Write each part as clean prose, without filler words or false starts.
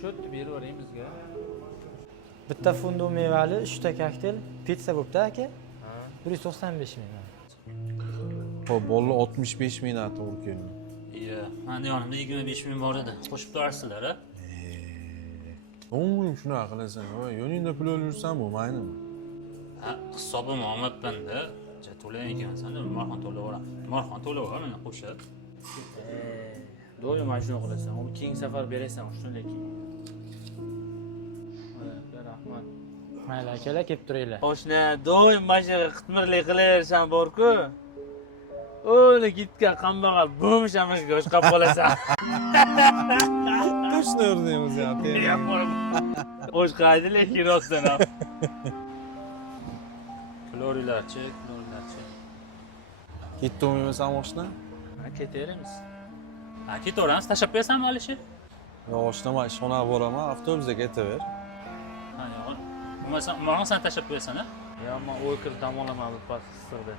Şöyle bir vereyim bizga. Bitta fundo mevali 3 ta kokteyl pizza bo'pti aka. 195 ming. Hop, bolla 65 ming to'g'ri keldi. Iya, meni yonimda 25 ming bor edi. Qo'shib turasizlar, a? O'g'lim shunaqa qilasan. Voy, yoningda pul o'lursan bo'lmaydimi? Ha, hisobim olmabman-da. To'lagan ekansan, marhon to'layveraman. Marhon to'layver meni qo'shib. Doim mana shuni qilasan. U keyingi safar berasan shunday keyin. Rahmat. Mayli akalar kelib turinglar. Oshna, doim mana shu qitmirlik qilaversan bor-ku. O'li gitgan qambag'al bo'mshamishga o'shqab qolasan. Точно o'rnaymiz ya. O'shqaydi lekin rostdan ham. Klorilarchi. Ketdingmi samoshna? Ketaveramiz. Ha, ketaveramiz. Tashlab qo'yasanmi Alisher? Yo'q, oshna, men ishxonaga boraman, avtobusga ketaver. Ha, yo'q. Marhon sen tashlab qo'yasan, a? Ya, men o'ykir dam olaman bu past issiqda.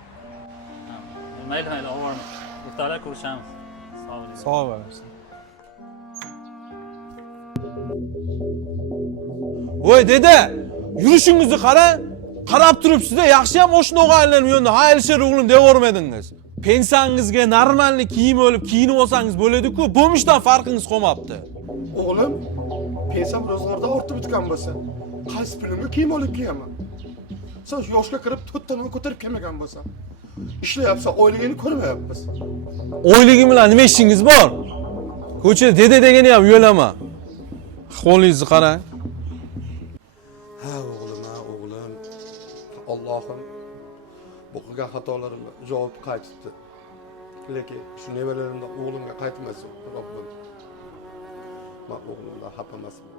Mayli, ovorma. O'rtalar ko'rishamiz. Sog' bo'ling. Sog' bo'larsan. Voy deda, yurishingizni qarang. Qarab turibsiz-da, yaxshi ham oshna o'g'aylarni yonda ha Alisher o'g'lim devormadingiz. Pensiyangizga normalni kiyim olib, kiyinib olsangiz bo'ladi-ku, bo'lmishdan farqingiz qolmabdi. O'g'lim, pensiyam ro'zg'orda ortib bitgan bo'lsa, qaysi pulimga kiyim olib kiyaman? Sen yoshga kirib 4 tadan ko'tarib kelmagan bo'lsan, ishlayapsan, oyligini ko'rmayapmiz. Oyligim bilan nima ishingiz bor? Ko'chada deda degani ham yo'lama. Ahvolingizni qarang. Ha o'g'lim, Allohim bu qilgan xatolarimga javob qaytibdi. Lekin shu nevaralarimdan o'g'limga qaytmasin, Robbim. Men o'g'limdan xafa emasman.